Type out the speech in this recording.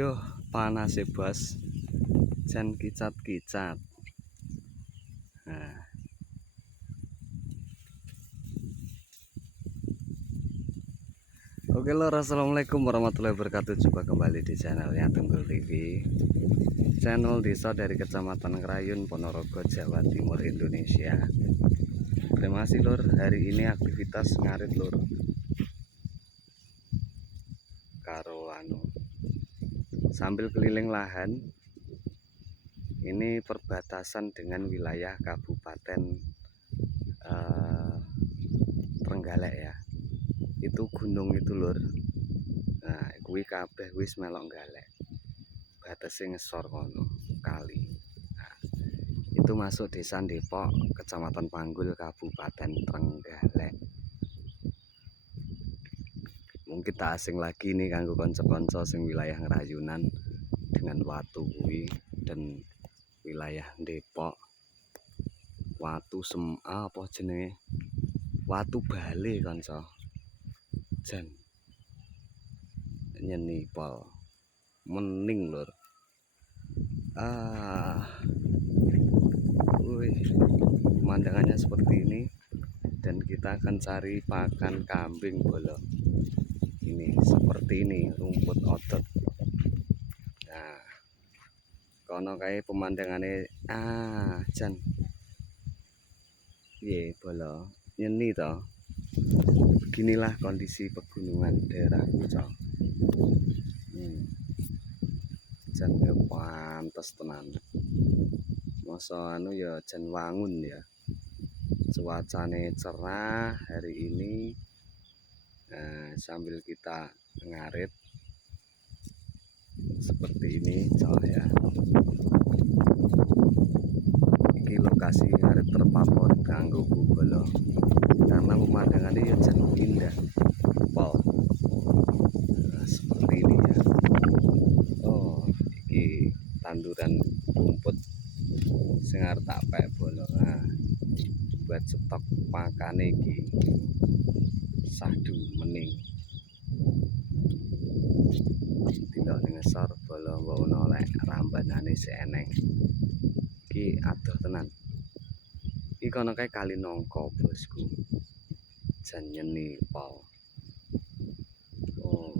Yo, panas ya bos, jan kicat-kicat. Nah, oke lor, assalamualaikum warahmatullahi wabarakatuh. Jumpa kembali di channelnya Tunggul TV, channel desa dari Kecamatan Krayun, Ponorogo, Jawa Timur, Indonesia. Terima kasih lor, hari ini aktivitas ngarit lor, karo sambil keliling lahan. Ini perbatasan dengan wilayah Kabupaten Trenggalek ya. Itu gunung itu lur. Nah, kuwi kabeh wis melok galek. Batese ngesor kono kali. Nah, itu masuk Desa Depok, Kecamatan Panggul, Kabupaten Trenggalek. Mungkin tak asing lagi nih kanggo kanca-kanca sing wilayah ngerayunan dengan Watu kuwi dan wilayah Depok. Watu apa jenenge? Watu Bale kanca. Jan nyeni pol mening lur. Pemandangannya seperti ini dan kita akan cari pakan kambing bolo. Ini seperti ini rumput odot. Nah, kono kayak pemandangannya jan ye bolo nyeni toh. Beginilah kondisi pegunungan daerah Kucok. Jan ya pantes tenan. Masa ya jan wangun ya. Cuacane cerah hari ini. Nah, sambil kita ngarit seperti ini ya. Ini lokasi ngarit terfavorit kanggo bolo. Karena pemandangannya ya jan indah. Pol. Nah, seperti ini ya. Oh, ini tanduran rumput sing arep tak pek bolo. Nah, buat stok pakane iki. Sadu mening. Tidak ngesor bolo mbok ono lek rambanane sik eneng. Iki adoh tenan. Iki kono kae kali nongko bosku. Jan nyeni pol. Oh.